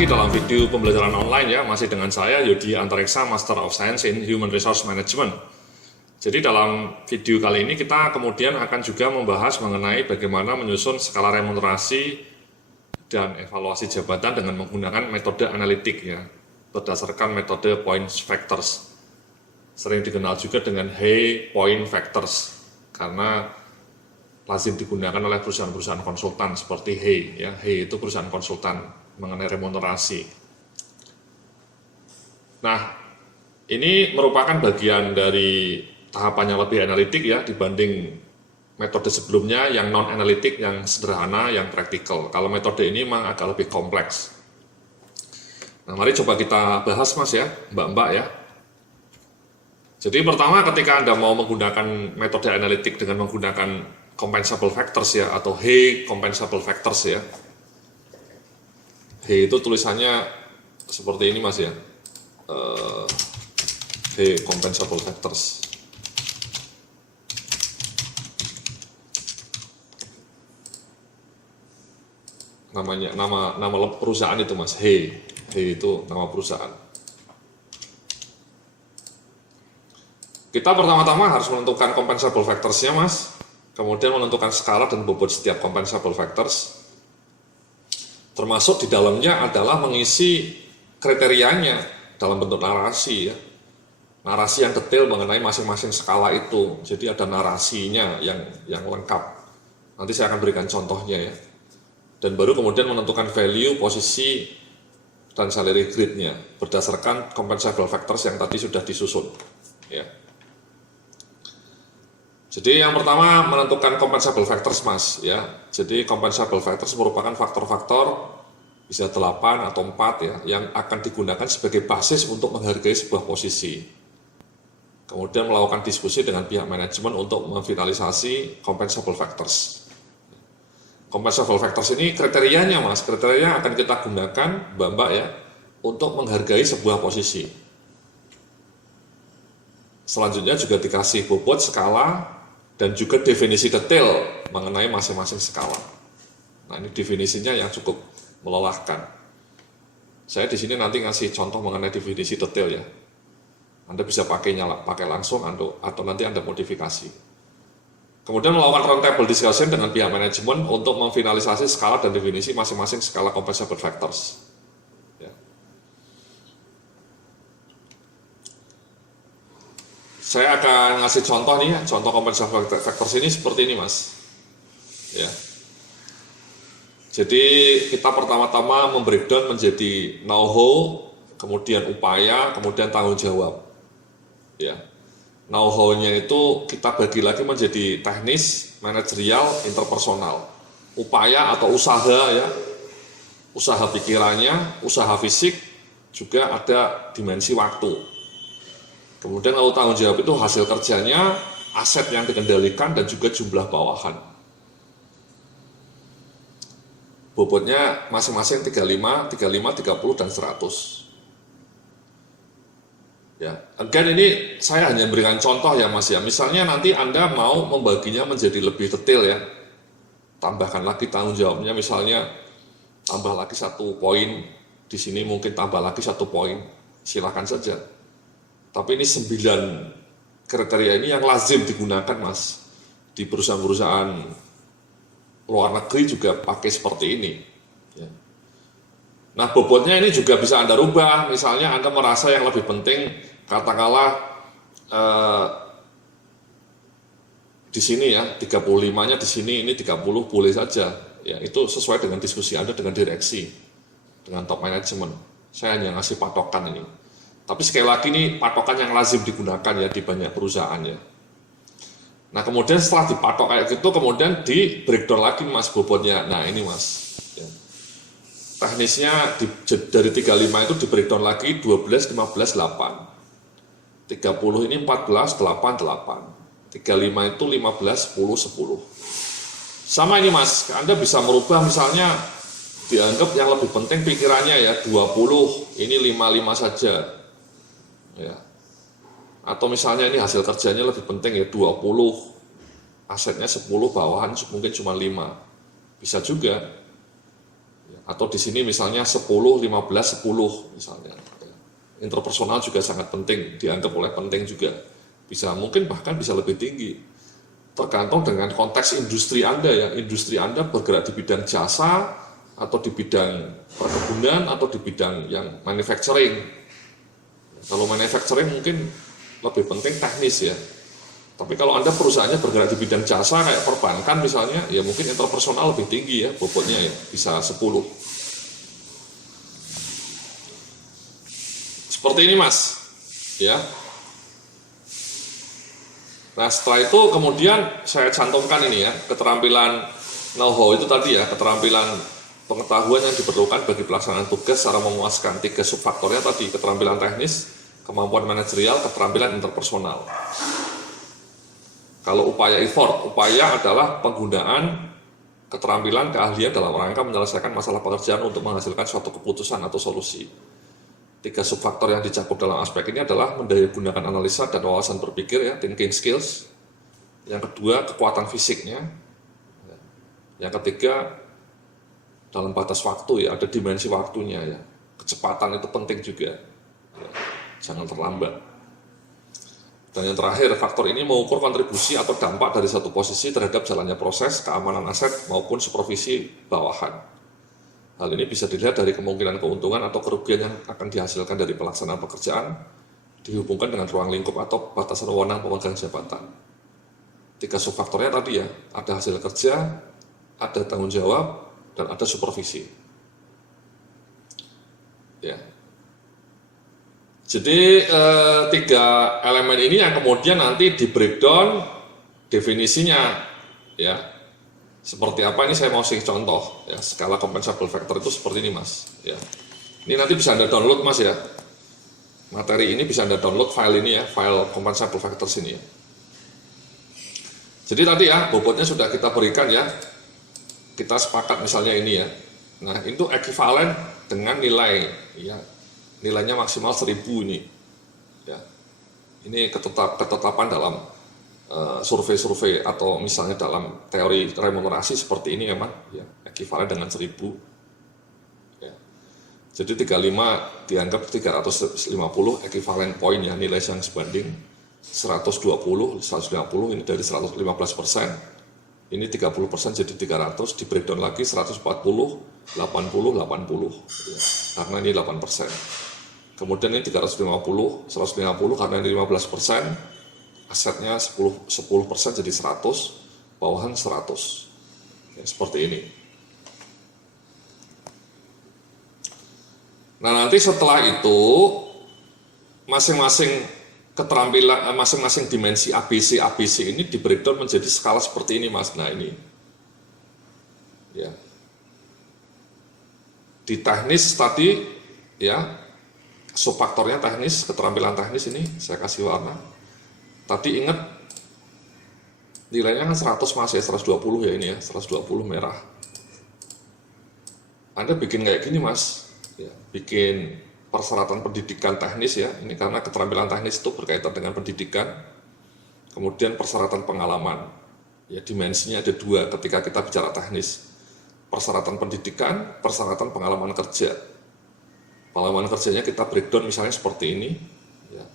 lagi dalam video pembelajaran online ya, masih dengan saya Yudi Antariksa, Master of Science in Human Resource Management. Jadi dalam video kali ini kita kemudian akan juga membahas mengenai bagaimana menyusun skala remunerasi dan evaluasi jabatan dengan menggunakan metode analitik ya, berdasarkan metode point factors. Sering dikenal juga dengan Hay point factors karena lazim digunakan oleh perusahaan-perusahaan konsultan seperti Hay ya. Hay itu perusahaan konsultan mengenai remunerasi. Nah, ini merupakan bagian dari tahapan yang lebih analitik ya dibanding metode sebelumnya yang non analitik, yang sederhana, yang praktikal. Kalau metode ini memang agak lebih kompleks. Nah, mari coba kita bahas Mas ya, Mbak-mbak ya. Jadi pertama ketika Anda mau menggunakan metode analitik dengan menggunakan compensable factors ya, atau Hay compensable factors ya. Hay itu tulisannya seperti ini Mas ya, Hay compensable factors. Namanya nama perusahaan itu Mas, Hay itu nama perusahaan. Kita pertama-tama harus menentukan compensable factors-nya Mas, kemudian menentukan skala dan bobot setiap compensable factors. Termasuk di dalamnya adalah mengisi kriterianya dalam bentuk narasi ya. Narasi yang detail mengenai masing-masing skala itu. Jadi ada narasinya yang lengkap. Nanti saya akan berikan contohnya ya. Dan baru kemudian menentukan value, posisi, dan salary grade-nya berdasarkan compensable factors yang tadi sudah disusun ya. Jadi yang pertama menentukan compensable factors Mas ya. Jadi compensable factors merupakan faktor-faktor bisa 8 atau 4 ya yang akan digunakan sebagai basis untuk menghargai sebuah posisi. Kemudian melakukan diskusi dengan pihak manajemen untuk memfinalisasi compensable factors. Compensable factors ini kriterianya Mas, kriteria akan kita gunakan Mbak-mbak ya untuk menghargai sebuah posisi. Selanjutnya juga dikasih bobot, skala, dan juga definisi detail mengenai masing-masing skala. Nah, ini definisinya yang cukup melelahkan. Saya di sini nanti ngasih contoh mengenai definisi detail ya. Anda bisa pakai langsung atau nanti Anda modifikasi. Kemudian melakukan roundtable discussion dengan pihak manajemen untuk memfinalisasi skala dan definisi masing-masing skala compensable factors. Ya. Saya akan ngasih contoh nih ya, contoh compensable factors ini seperti ini Mas. Ya. Jadi kita pertama-tama membreakdown menjadi know-how, kemudian upaya, kemudian tanggung jawab. Ya. Know-how-nya itu kita bagi lagi menjadi teknis, manajerial, interpersonal. Upaya atau usaha ya, usaha pikirannya, usaha fisik, juga ada dimensi waktu. Kemudian lalu tanggung jawab itu hasil kerjanya, aset yang dikendalikan, dan juga jumlah bawahan. Bobotnya masing-masing 35, 30, dan 100. Ya, again ini saya hanya berikan contoh ya Mas ya. Misalnya nanti Anda mau membaginya menjadi lebih detail ya. Tambahkan lagi tanggung jawabnya, misalnya tambah lagi 1 poin, di sini mungkin tambah lagi 1 poin. Silakan saja. Tapi ini 9 kriteria ini yang lazim digunakan Mas. Di perusahaan-perusahaan luar negeri juga pakai seperti ini. Ya. Nah bobotnya ini juga bisa Anda rubah. Misalnya Anda merasa yang lebih penting, katakanlah di sini ya 35-nya di sini, ini 30 boleh saja. Ya itu sesuai dengan diskusi Anda dengan direksi, dengan top management. Saya hanya ngasih patokan ini. Tapi sekali lagi ini patokan yang lazim digunakan ya di banyak perusahaan ya. Nah kemudian setelah dipatok kayak gitu, kemudian di breakdown lagi Mas bobotnya. Nah ini Mas, ya. Teknisnya dari 35 itu di breakdown lagi 12, 15, 8. 30 ini 14, 8, 8. 35 itu 15, 10, 10. Sama ini Mas, Anda bisa merubah misalnya dianggap yang lebih penting pikirannya ya 20, ini 55 saja. Ya. Atau misalnya ini hasil kerjanya lebih penting ya 20, asetnya 10, bawahan mungkin cuma 5, bisa juga. Ya. Atau di sini misalnya 10, 15, 10 misalnya. Interpersonal juga sangat penting, dianggap oleh penting juga. Bisa mungkin bahkan bisa lebih tinggi. Tergantung dengan konteks industri Anda ya. Industri Anda bergerak di bidang jasa atau di bidang perkebunan atau di bidang yang manufacturing. Kalau manufacturing mungkin lebih penting teknis ya. Tapi kalau Anda perusahaannya bergerak di bidang jasa kayak perbankan misalnya, ya mungkin interpersonal lebih tinggi ya, bobotnya ya, bisa 10. Seperti ini Mas, ya. Nah setelah itu kemudian saya cantumkan ini ya, keterampilan know-how itu tadi ya, keterampilan pengetahuan yang diperlukan bagi pelaksanaan tugas secara memuaskan. 3 subfaktornya tadi, keterampilan teknis, kemampuan manajerial, keterampilan interpersonal. Kalau upaya effort, upaya adalah penggunaan keterampilan keahlian dalam rangka menyelesaikan masalah pekerjaan untuk menghasilkan suatu keputusan atau solusi. 3 subfaktor yang dicakup dalam aspek ini adalah mendayagunakan analisa dan wawasan berpikir ya, thinking skills. Yang kedua, kekuatan fisiknya. Yang ketiga, dalam batas waktu ya, ada dimensi waktunya ya. Kecepatan itu penting juga. Ya, jangan terlambat. Dan yang terakhir, faktor ini mengukur kontribusi atau dampak dari satu posisi terhadap jalannya proses, keamanan aset, maupun supervisi bawahan. Hal ini bisa dilihat dari kemungkinan keuntungan atau kerugian yang akan dihasilkan dari pelaksanaan pekerjaan, dihubungkan dengan ruang lingkup atau batasan wewenang pemegang jabatan. 3 subfaktornya tadi ya, ada hasil kerja, ada tanggung jawab, dan ada supervisi. Ya. Jadi 3 elemen ini yang kemudian nanti di breakdown definisinya ya seperti apa, ini saya mau kasih contoh ya. Skala compensable factor itu seperti ini Mas ya. Ini nanti bisa Anda download Mas ya, materi ini bisa Anda download file ini ya, file compensable factors ini ya. Jadi tadi ya bobotnya sudah kita berikan ya, kita sepakat misalnya ini ya. Nah itu ekivalen dengan nilai ya, nilainya maksimal 1000 ini ya. Ini ketetapan dalam survei-survei atau misalnya dalam teori remunerasi seperti ini memang ya, ekivalen dengan 1000 ya. Jadi 35 dianggap 350 ekivalen poin ya, nilai yang sebanding 120 150 ini dari 115%, ini 30% jadi 300, di breakdown lagi 140 80 80 ya, karena ini 8%. Kemudian ini 350, 150 karena ini 15%, asetnya 10% jadi 100, bawahan 100. Ya, seperti ini. Nah nanti setelah itu, masing-masing keterampilan, masing-masing dimensi ABC ini di breakdown menjadi skala seperti ini Mas. Nah ini. Ya. Di teknis tadi, ya, subfaktornya teknis, keterampilan teknis ini saya kasih warna. Tadi ingat nilainya kan 100 Mas ya, 120 ya ini ya, 120 merah. Anda bikin kayak gini Mas, ya, bikin persyaratan pendidikan teknis ya, ini karena keterampilan teknis itu berkaitan dengan pendidikan. Kemudian persyaratan pengalaman, ya dimensinya ada 2 ketika kita bicara teknis. Persyaratan pendidikan, persyaratan pengalaman kerja. Pengalaman kerjanya kita breakdown misalnya seperti ini ya.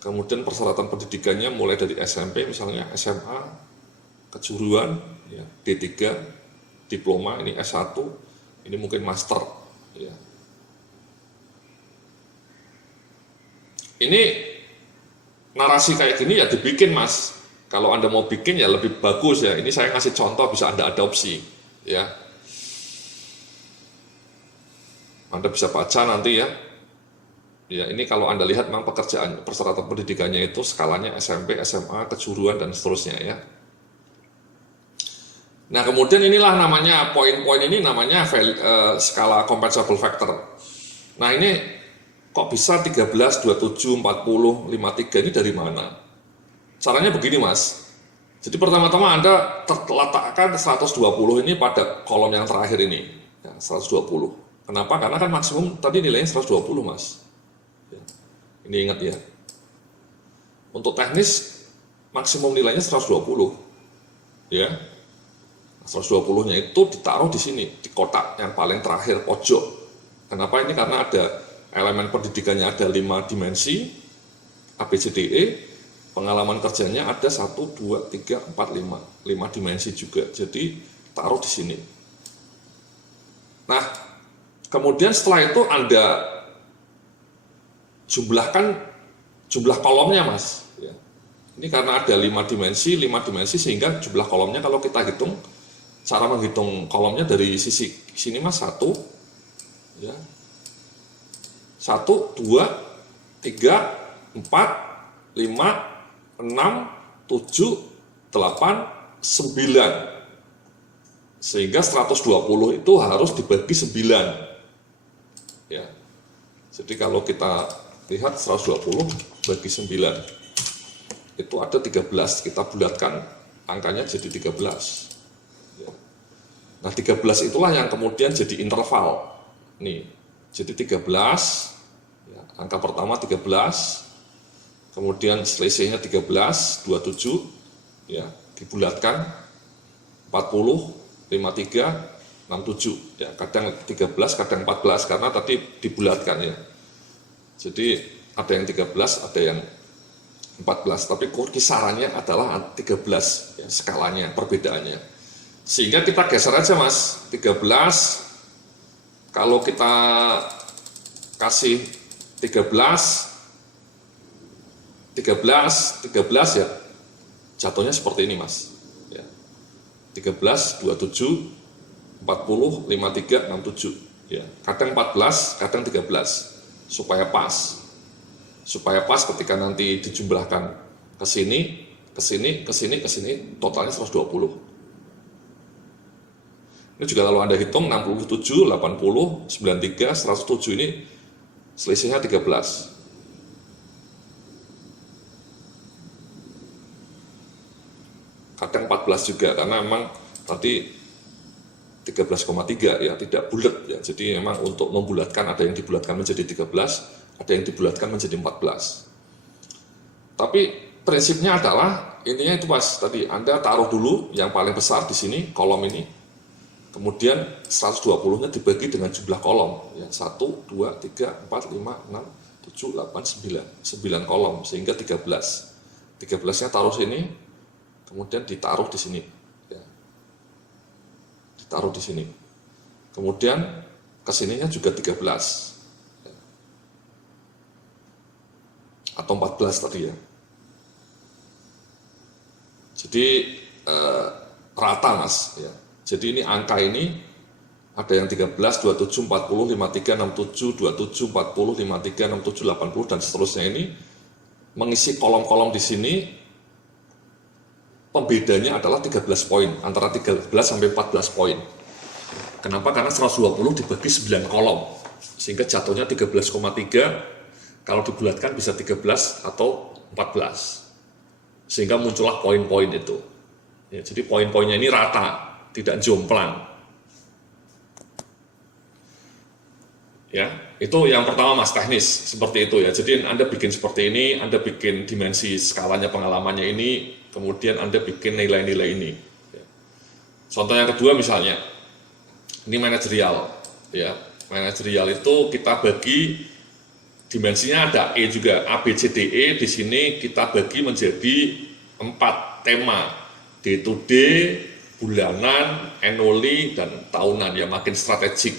Kemudian persyaratan pendidikannya mulai dari SMP misalnya, SMA, kejuruan ya, D3, diploma, ini S1, ini mungkin master ya. Ini narasi kayak gini ya dibikin Mas. Kalau Anda mau bikin ya lebih bagus ya. Ini saya ngasih contoh, bisa Anda adopsi ya. Anda bisa baca nanti ya. Ya, ini kalau Anda lihat memang pekerjaan persyaratan pendidikannya itu skalanya SMP, SMA, kejuruan dan seterusnya ya. Nah, kemudian inilah namanya poin-poin ini namanya skala compensable factor. Nah, ini kok bisa 13, 27, 40, 53 ini dari mana? Caranya begini, Mas. Jadi pertama-tama Anda letakkan 120 ini pada kolom yang terakhir ini. Ya, 120. Kenapa? Karena kan maksimum tadi nilainya 120 Mas. Ini ingat ya. Untuk teknis maksimum nilainya 120. Ya. 120-nya itu ditaruh di sini, di kotak yang paling terakhir pojok. Kenapa ini? Karena ada elemen pendidikannya ada 5 dimensi, ABCDE, pengalaman kerjanya ada 1, 2, 3, 4, 5. 5 dimensi juga, jadi taruh di sini. Nah, kemudian setelah itu Anda jumlahkan jumlah kolomnya, Mas. Ya. Ini karena ada 5 dimensi sehingga jumlah kolomnya kalau kita hitung, cara menghitung kolomnya dari sisi sini, Mas, 1, ya, 1, 2, 3, 4, 5, 6, 7, 8, 9. Sehingga 120 itu harus dibagi 9. Ya. Jadi kalau kita lihat 120 bagi 9, itu ada 13. Kita bulatkan angkanya jadi 13. Nah, 13 itulah yang kemudian jadi interval. Nih, jadi 13, ya, angka pertama 13, kemudian selisihnya 13, 27, ya, dibulatkan 40, 53, 67. Ya, kadang 13, kadang 14, karena tadi dibulatkan ya. Jadi ada yang 13, ada yang 14, tapi kisarannya adalah 13, ya, skalanya, perbedaannya. Sehingga kita geser aja, Mas, 13, kalau kita kasih 13 ya, jatuhnya seperti ini, Mas. Ya. 13, 27, 40, 53, 67. Ya. Kadang 14, kadang 13, supaya pas. Supaya pas ketika nanti dijumlahkan ke sini, ke sini, ke sini, ke sini, totalnya 120. Ini juga kalau Anda hitung 67, 80, 93, 107 ini selisihnya 13. Kadang 14 juga, karena memang tadi 13,3 ya, tidak bulat ya. Jadi memang untuk membulatkan ada yang dibulatkan menjadi 13, ada yang dibulatkan menjadi 14. Tapi prinsipnya adalah intinya itu, Mas, tadi Anda taruh dulu yang paling besar di sini, kolom ini. Kemudian 120-nya dibagi dengan jumlah kolom, ya, 1, 2, 3, 4, 5, 6, 7, 8, 9 kolom, sehingga 13. 13-nya taruh sini, kemudian ditaruh di sini, ya. Ditaruh di sini. Kemudian kesininya juga 13, ya. Atau 14 tadi ya. Jadi rata, Mas, ya. Jadi ini angka ini ada yang 13, 27, 40, 53, 67, 27, 40, 53, 67, 80 dan seterusnya ini mengisi kolom-kolom di sini. Pembedanya adalah 13 poin, antara 13 sampai 14 poin. Kenapa? Karena 120 dibagi 9 kolom, sehingga jatuhnya 13,3, kalau dibulatkan bisa 13 atau 14. Sehingga muncullah poin-poin itu. Ya, jadi poin-poinnya ini rata, tidak jomplang. Ya, itu yang pertama, Mas, teknis seperti itu ya. Jadi Anda bikin seperti ini, Anda bikin dimensi skalanya pengalamannya ini, kemudian Anda bikin nilai-nilai ini. Ya. Contoh yang kedua misalnya, ini manajerial ya. Manajerial itu kita bagi dimensinya ada E juga, A, B, C, D, E. Di sini kita bagi menjadi 4 tema, D to D, bulanan, annually, dan tahunan, ya makin strategik.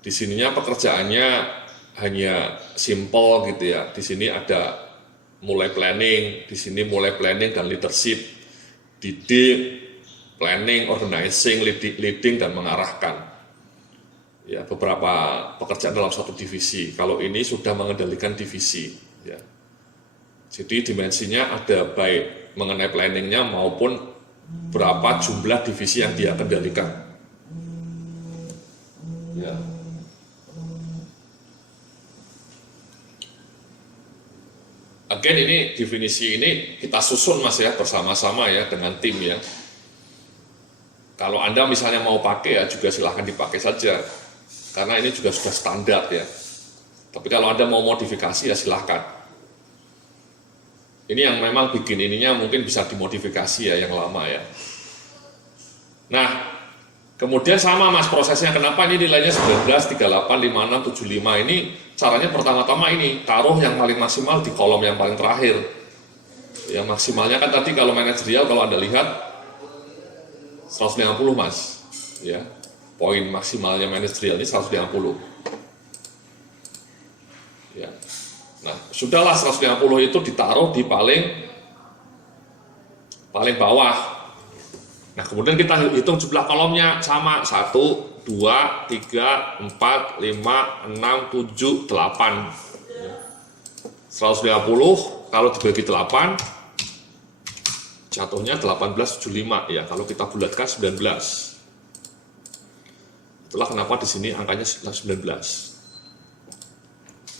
Di sininya pekerjaannya hanya simple gitu ya. Di sini ada mulai planning, di sini mulai planning dan leadership. Di D, planning, organizing, leading, dan mengarahkan. Ya, beberapa pekerjaan dalam satu divisi. Kalau ini sudah mengendalikan divisi. Ya. Jadi dimensinya ada baik mengenai planningnya maupun berapa jumlah divisi yang dia kendalikan. Ya. Again, ini definisi ini kita susun, Mas, ya, bersama-sama ya dengan tim ya. Kalau Anda misalnya mau pakai ya juga silahkan dipakai saja, karena ini juga sudah standar ya. Tapi kalau Anda mau modifikasi ya silahkan. Ini yang memang bikin ininya mungkin bisa dimodifikasi ya, yang lama ya. Nah, kemudian sama mas prosesnya, kenapa ini nilainya 19, 38, 56, 75 ini caranya pertama-tama ini, taruh yang paling maksimal di kolom yang paling terakhir. Yang maksimalnya kan tadi kalau manajerial kalau Anda lihat 150 mas, ya poin maksimalnya manajerial ini 150. Ya. Nah, sudahlah 150 itu ditaruh di paling bawah. Nah, kemudian kita hitung jumlah kolomnya sama 1, 2, 3, 4, 5, 6, 7, 8. 150 kalau dibagi 8 jatuhnya 1875 ya, kalau kita bulatkan 19. Itulah kenapa di sini angkanya 19.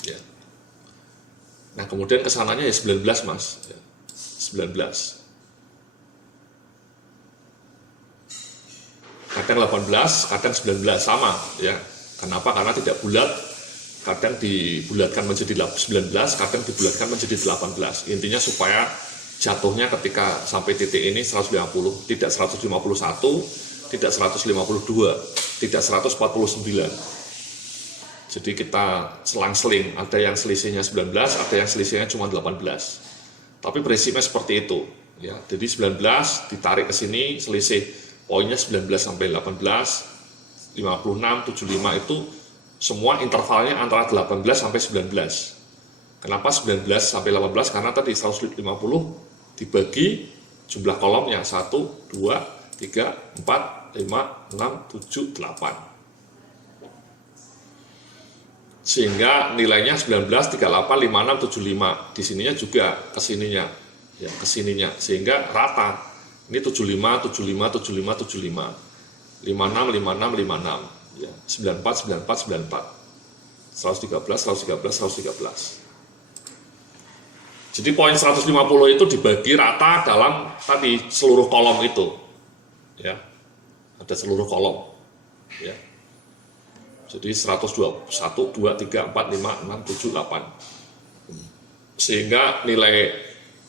Ya. Nah, kemudian kesananya ya 19 mas, ya. 19. Kadang 18, kadang 19 sama ya. Kenapa? Karena tidak bulat. Kadang dibulatkan menjadi 19, kadang dibulatkan menjadi 18. Intinya supaya jatuhnya ketika sampai titik ini 150, tidak 151, tidak 152, tidak 149. Jadi kita selang-seling, ada yang selisihnya 19, ada yang selisihnya cuma 18. Tapi prinsipnya seperti itu ya. Jadi 19 ditarik ke sini, selisih poinnya 19 sampai 18, 56, 75 itu semua intervalnya antara 18 sampai 19. Kenapa 19 sampai 18? Karena tadi 150 dibagi jumlah kolomnya 1, 2, 3, 4, 5, 6, 7, 8. Sehingga nilainya 19, 38, 56, 75. Di sininya juga kesininya, ya kesininya, sehingga rata. Ini 75, 75, 75, 75, 56, 56, 56, ya, 94, 94, 94, 113, 113, 113. Jadi poin 150 itu dibagi rata dalam tadi seluruh kolom itu, ya, ada seluruh kolom, ya. Jadi 121, 2, 3, 4, 5, 6, 7, 8. Sehingga nilai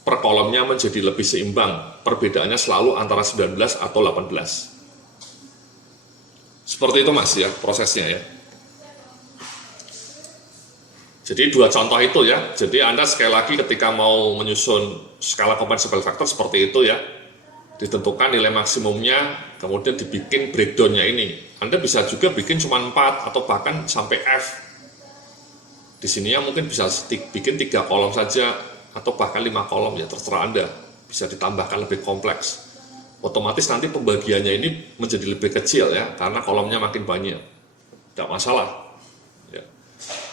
per kolomnya menjadi lebih seimbang. Perbedaannya selalu antara 19 atau 18. Seperti itu mas ya prosesnya ya. Jadi dua contoh itu ya. Jadi Anda sekali lagi ketika mau menyusun skala compensable factor seperti itu ya. Ditentukan nilai maksimumnya, kemudian dibikin breakdownnya ini. Anda bisa juga bikin cuma 4 atau bahkan sampai F. Di sininya mungkin bisa bikin 3 kolom saja, atau bahkan 5 kolom, ya terserah Anda, bisa ditambahkan lebih kompleks. Otomatis nanti pembagiannya ini menjadi lebih kecil ya, karena kolomnya makin banyak. Tidak masalah ya.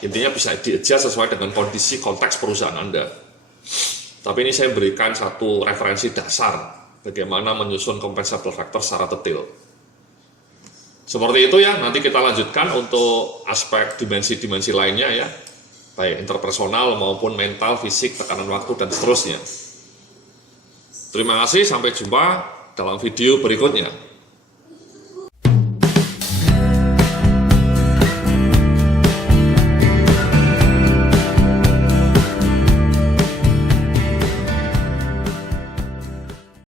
Intinya bisa di-adjust sesuai dengan kondisi konteks perusahaan Anda. Tapi ini saya berikan satu referensi dasar bagaimana menyusun compensable factor secara detail. Seperti itu ya. Nanti kita lanjutkan untuk aspek dimensi-dimensi lainnya ya, baik interpersonal maupun mental, fisik, tekanan waktu, dan seterusnya. Terima kasih, sampai jumpa dalam video berikutnya.